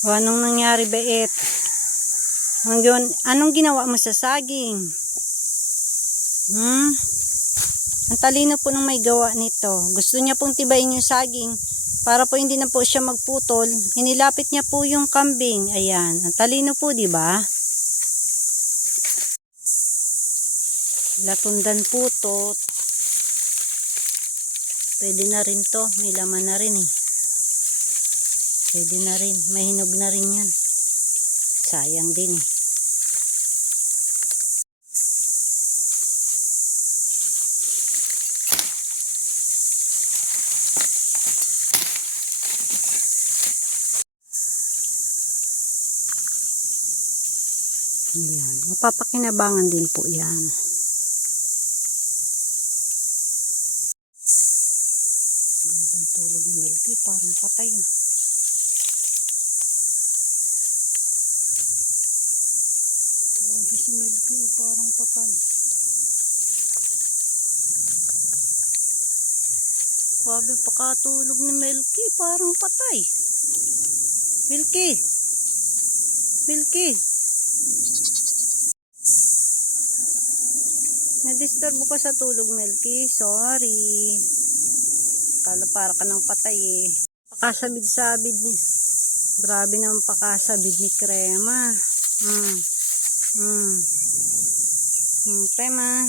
O anong nangyari, Beet? Anong ginawa mo sa saging? Ang talino po nung may gawa nito. Gusto niya pong tibayin yung saging para po hindi na po siya magputol. Inilapit niya po yung kambing. Ayan. Ang talino po, di ba? Latundan putot. Pwede na rin to. May laman na rin eh. Pwede na rin. Mahinog na rin yan. Sayang din eh. Yan. Mapapakinabangan din po yan. Gabang tulog ni Melky. Parang patay ah. Grabe si Melky. Parang patay. Grabe pakatulog ni Melky. Parang patay. Melky. Melky. Na-disturb ko sa tulog, Melky. Sorry. Kala para ka ng patay eh. Pakasabid-sabid ni. Grabe naman pakasabid ni Crema. Crema.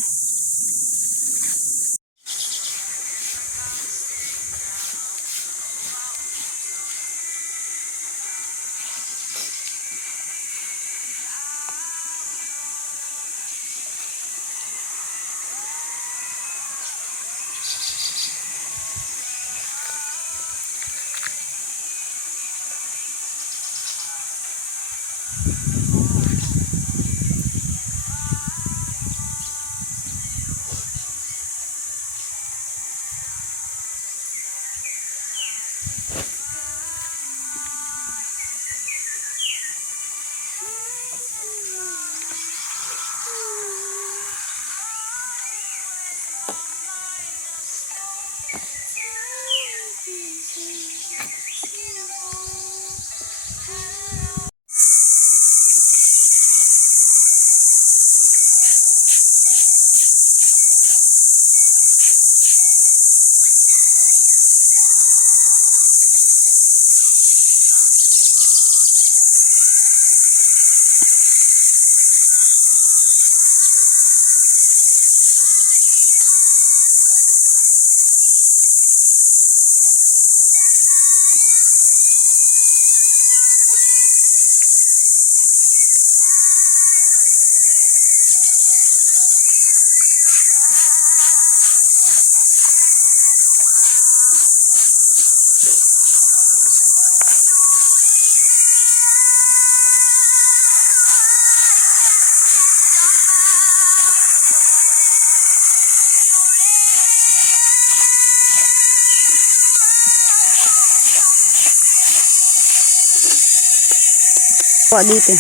Kuha dito.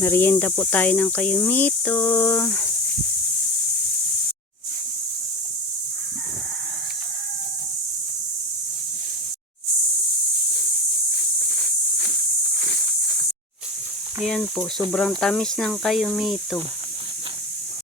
Merienda po tayo ng kayumito. Ayan po, sobrang tamis ng kayumito.